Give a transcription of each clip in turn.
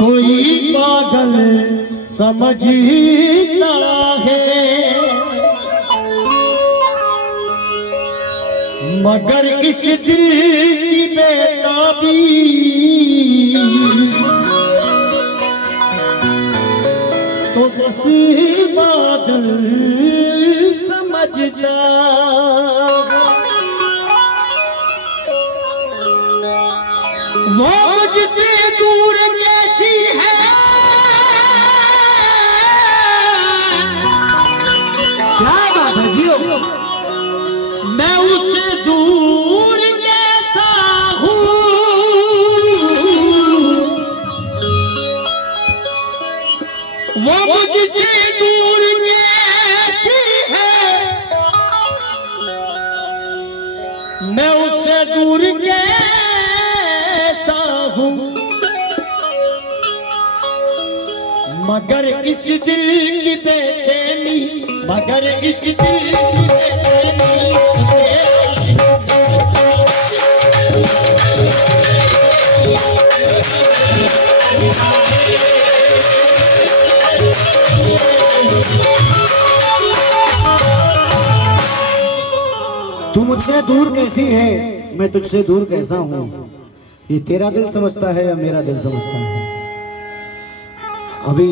कोई पागल समझता है मगर इस दिल की बेताबी तो बस बादल समझता वो मुझसे दूर कैसी है क्या बात है जियो मैं उससे दूर कैसा हूँ वो मुझसे दूर कैसी है मैं उससे दूर कैसा हूँ मगर इस दिल की बेचैनी मगर इस दिल की बेचैनी तू मुझसे दूर कैसी है मैं तुझसे दूर कैसा हूँ ये तेरा दिल समझता है या मेरा दिल समझता है। अभी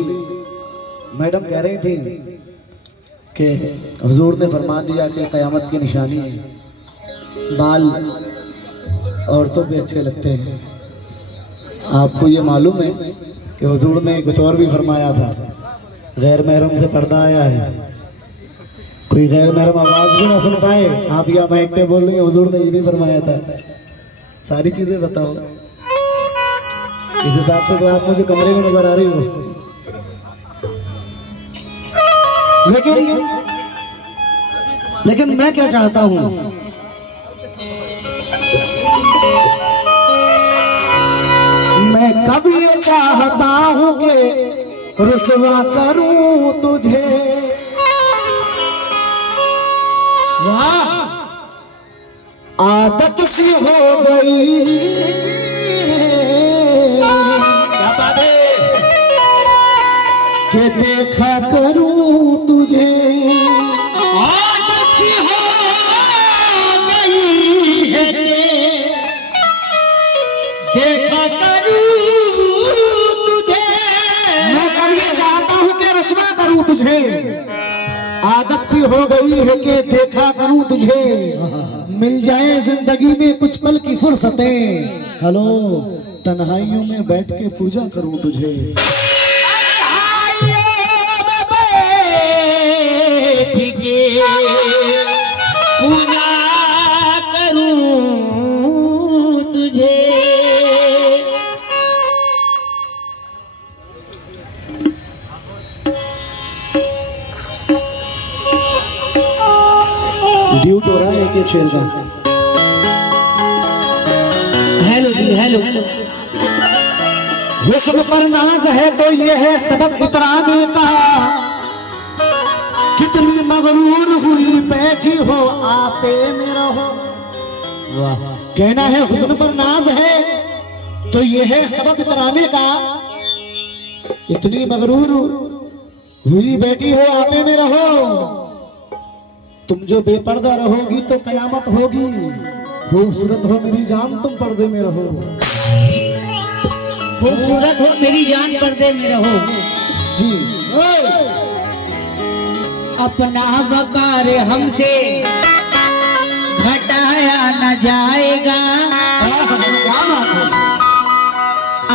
मैडम कह रही थी कि हुजूर ने फरमा दिया कि क़यामत की निशानी है बाल औरतों पे अच्छे लगते हैं। आपको ये मालूम है कि हुजूर ने कुछ और भी फरमाया था गैर महरम से पर्दा आया है कोई गैर महरम आवाज भी ना सुन पाए। आप यहाँ माइक पे बोल रही हैं हुजूर ने ये भी फरमाया था। सारी चीजें बताओ इस हिसाब से तो आप मुझे कमरे में नजर आ रही हो लेकिन मैं क्या चाहता हूं मैं कब ये चाहता हूं कि रुसवा करूं तुझे। वाह आदत सी हो गई क्या बात है कि देखा करूं तुझे। आदत सी हो गई है देखा करूं तुझे मैं कब ये चाहता हूं कि रुसवा करूं तुझे। आदत सी हो गई है कि देखा करूं तुझे मिल जाए जिंदगी में कुछ पल की फुर्सतें। हेलो तन्हाइयों में बैठ के पूजा करूं तुझे। पूजा करूं तुझे ड्यूट हो रहा है एक शेर का। हेलो जी हेलो हुस्न पर नाज है तो ये है सबक उतराने का। कितनी मगरूर हुई बैठी हो आपे में रहो। वाह कहना है हुस्न पर नाज है तो ये है सबक उतराने का। इतनी मगरूर हुई बैठी हो आपे में रहो। तुम जो बेपर्दा रहोगी तो कयामत होगी। खूबसूरत हो मेरी जान तुम पर्दे में रहो। खूबसूरत हो मेरी जान पर्दे में रहो। जी अपना वकार हमसे घटाया न जाएगा।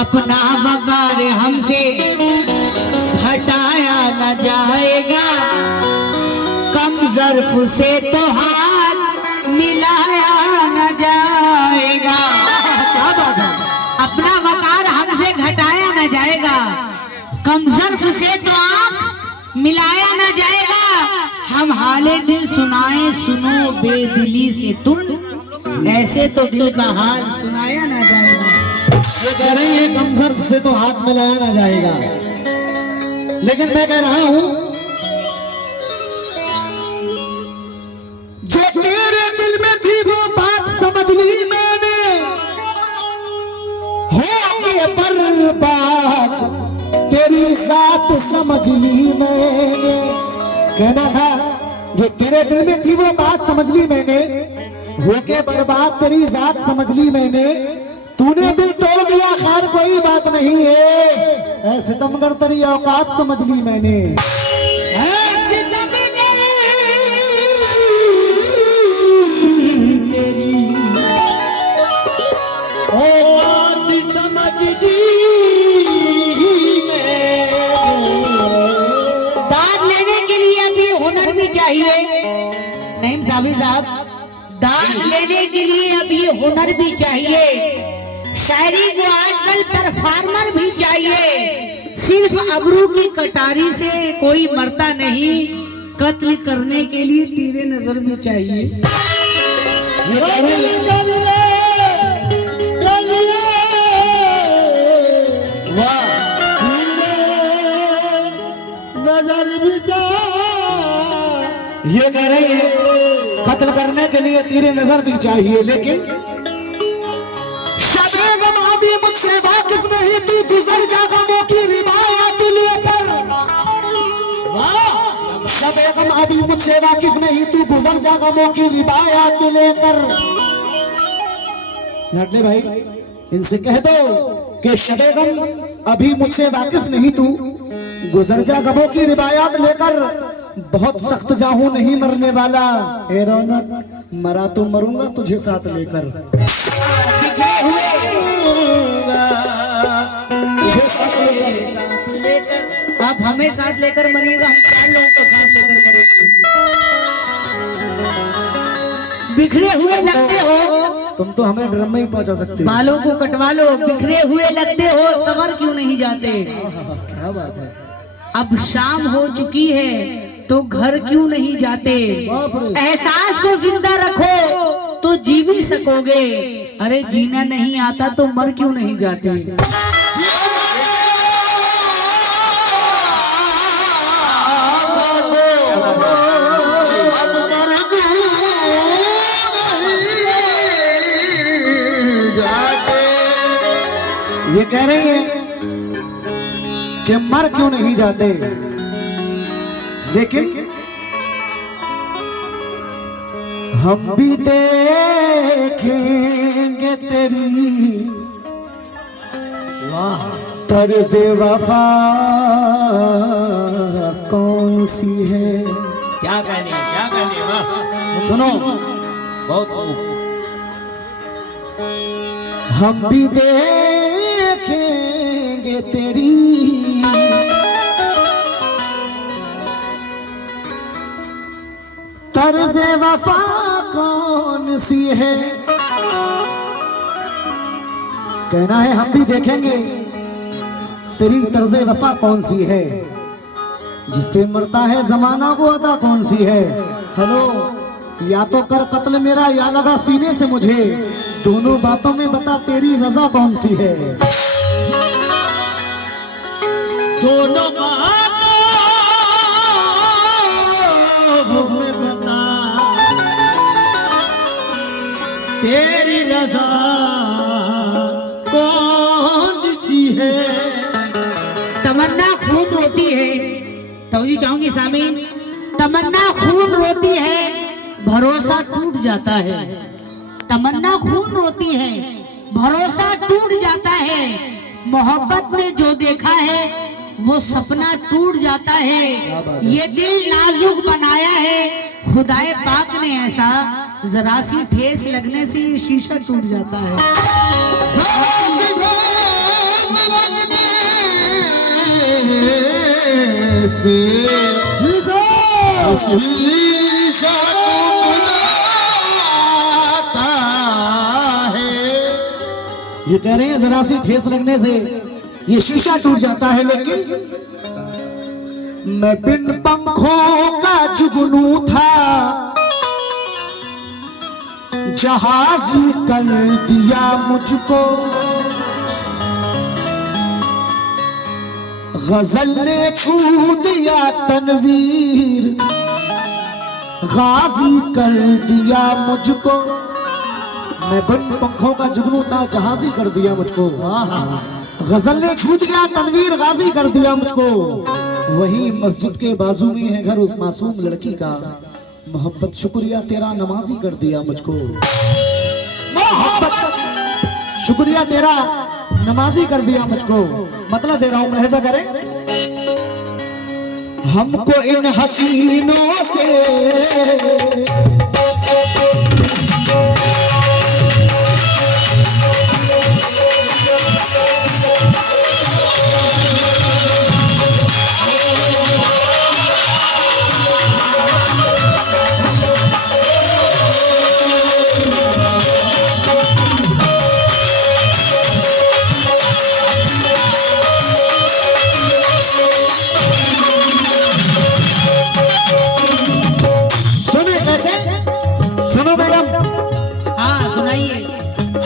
अपना वकार हमसे घटाया न जाएगा। कम ज़र्फ से तो हाथ मिलाया न जाएगा। क्या बात है। अपना वकार हमसे घटाया न जाएगा। कम ज़र्फ से तो आँख मिलाया न जाएगा। हम हाले दिल सुनाए सुनो बेदिली से तुम ऐसे तो दिल का हाल सुनाया न जाएगा। ये कह रही है कम ज़र्फ से तो हाथ मिलाया ना जाएगा। लेकिन मैं कह रहा हूं जो तेरे दिल में थी वो बात समझ ली मैंने। हो के बर्बाद बात तेरी जात समझ ली मैंने। कहना था जो तेरे दिल में थी वो बात समझ ली मैंने, होके बर्बाद तेरी जात समझ ली मैंने। तूने दिल तोड़ दिया खैर कोई बात नहीं है, ऐ सितमगर तेरी औकात समझ ली मैंने। दाद लेने के लिए अभी हुनर भी चाहिए। नईम साहब, दाद लेने के लिए अभी हुनर भी चाहिए। शायरी को आजकल परफॉर्मर भी चाहिए। सिर्फ अबरू की कटारी से कोई मरता नहीं, कत्ल करने के लिए तीरे नजर भी चाहिए। ये कह रही है कत्ल करने के लिए तीरे नजर भी चाहिए, लेकिन शबे गम अभी मुझसे वाकिफ नहीं, तू गुजर जा गमों की रिवायत लेकर। शबे गम अभी मुझसे वाकिफ नहीं, तू गुजर जा गमों की रिवायत लेकर। लाडले भाई इनसे कह दो कि शबे गम अभी मुझसे वाकिफ नहीं, तू गुजर जा गमों की रिवायत लेकर। बहुत सख्त जाहूं नहीं मरने वाला, ए रौनक मरा तो मरूंगा तुझे साथ लेकर। तुझे साथ लेकर आप हमें साथ लेकर मरिएगा, हम 4 लोगों को साथ लेकर मरेंगे। बिखरे हुए लगते हो, तुम तो हमें ड्रम में ही पहुंचा सकते हो। बालों को कटवा लो, बिखरे हुए लगते हो, संवर क्यों नहीं जाते? क्या बात है। अब शाम हो चुकी है तो घर क्यों नहीं जाते? एहसास को जिंदा रखो तो जी भी सकोगे, अरे जीना नहीं आता तो मर क्यों नहीं जाते? ये कह रही है कि मर क्यों नहीं जाते, लेकिन हम भी देखेंगे तेरी तर्ज़े वफा कौन सी है। क्या कहने वाह, सुनो बहुत खूब। हम भी देखेंगे तेरी तर्ज़े वफा कौन सी है। कहना है हम भी देखेंगे तेरी तर्ज़े वफा कौन सी है, जिस पे मरता है जमाना वो अदा कौन सी है। हेलो, या तो कर कत्ल मेरा या लगा सीने से मुझे, दोनों बातों में बता तेरी रजा कौन सी है। दोनों बातों में बता तेरी रजा कौन सी है। तमन्ना खून रोती है, तवज्जो चाहूंगी सामीन, तमन्ना खून रोती है, भरोसा टूट जाता है। तमन्ना खून रोती है, भरोसा टूट जाता है। मोहब्बत में जो देखा है वो सपना टूट जाता है। ये दिल नाजुक बनाया है खुदाए पाक ने ऐसा, जरा सी ठेस लगने से ये शीशा टूट जाता है। ये कह रहे हैं जरा सी ठेस लगने से ये शीशा टूट जाता है, लेकिन मैं बिन पंखों का जुगनू था, जहाजी कर दिया मुझको, गजल ने छू दिया तनवीर, गाजी कर दिया मुझको। मैं बिन पंखों का जुगनू था, जहाजी कर दिया मुझको। गजल ने छूट गया तनवीर गाजी कर दिया मुझको, वही मस्जिद के बाजू में है घर उस मासूम लड़की का, मोहब्बत शुक्रिया तेरा नमाजी कर दिया मुझको, मोहब्बत शुक्रिया तेरा नमाजी कर दिया मुझको। मतलब दे रहा हूं, लहजा करे। हमको इन हसीनों से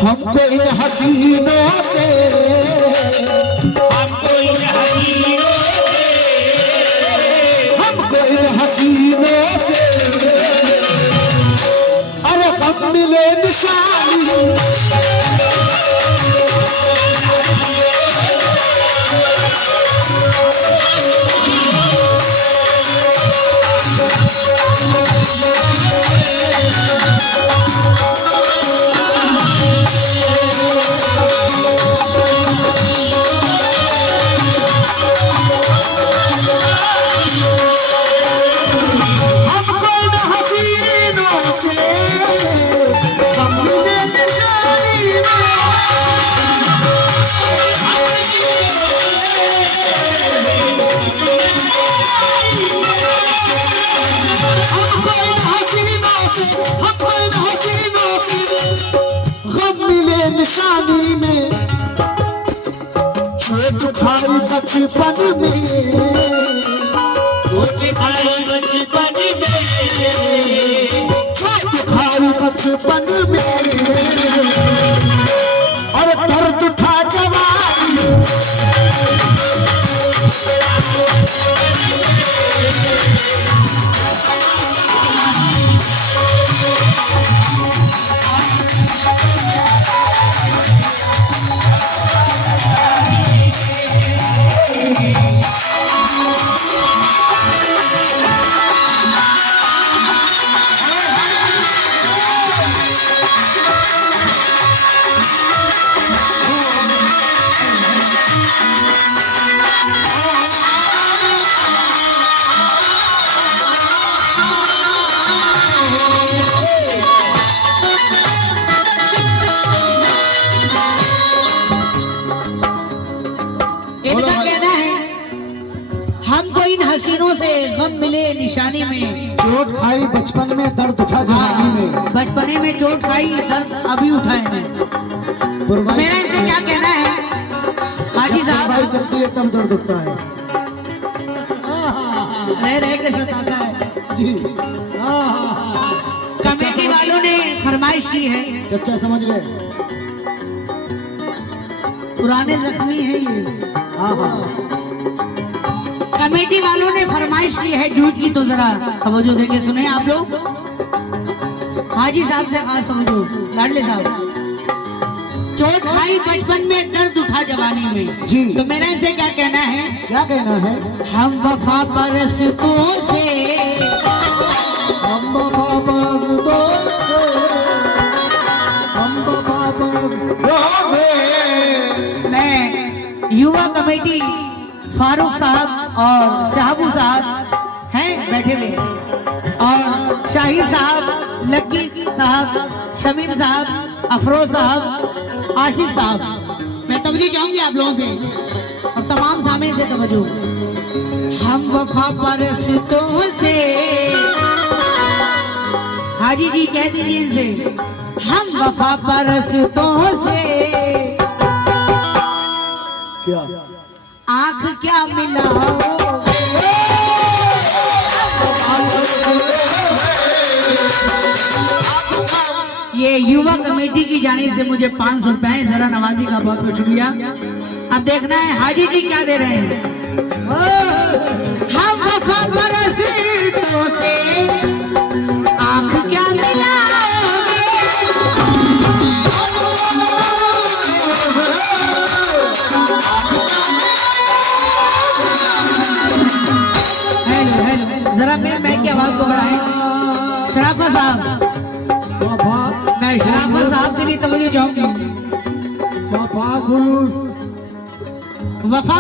हमको इन हसीनों से, हमको इन हसीनों से अरे कब मिले निशानी, निशानी में चोट खाई बचपन में, चोट खाई बचपन में, चोट खाई बचपन में और दर्द उठा जवानी, हसीनों से गम मिले निशानी में, चोट खाई बचपन में दर्द उठा जवानी में, बचपने में चोट खाई दर्द अभी उठाए हैं। मेरा इनसे क्या कहना है हाजी साहब, भाई चलती है तब दर्द उठता है, रह के सताता है जी। कमेटी वालों ने फरमाइश की है, चचा समझ गए, पुराने जख्मी है ये। कमेटी वालों ने फरमाइश की है झूठ की, तो जरा तवज्जो देके सुने आप लोग। हाजी साहब से खास तवज्जो, लाडले साहब। चोट खाई बचपन में दर्द उठा जवानी में जी, तो मेरा इनसे क्या कहना है, क्या कहना है, हम वफा परस्तों से, हम वफा परस्तों से, हम वफा परस्तों से। मैं युवा कमेटी फारूक साहब और शाहबू साहब हैं बैठे हुए, और शाहिद साहब, लक्की साहब, शमीम साहब, अफरोज साहब, आशिफ साहब, मैं तवज्जो चाहूंगी आप लोगों से और तमाम सामने से तवज्जो। हम वफा परस्तों से, हाजी जी कह दीजिए इनसे, हम वफा परस्तों से क्या आंख क्या मिलाओ, ये युवा कमेटी की जानिब से मुझे 500 रुपए है, जरा नवाजी का बहुत बहुत शुक्रिया। अब देखना है हाजी जी क्या दे रहे हैं। हम वफा परस्तों से आंख क्या मिलाओगे, जरा मेरे माइक की आवाज को बढ़ाएं। शराफत साहब, मैं शराफत साहब के लिए तवज्जो चाहूंगी। वफा खुलूस वफा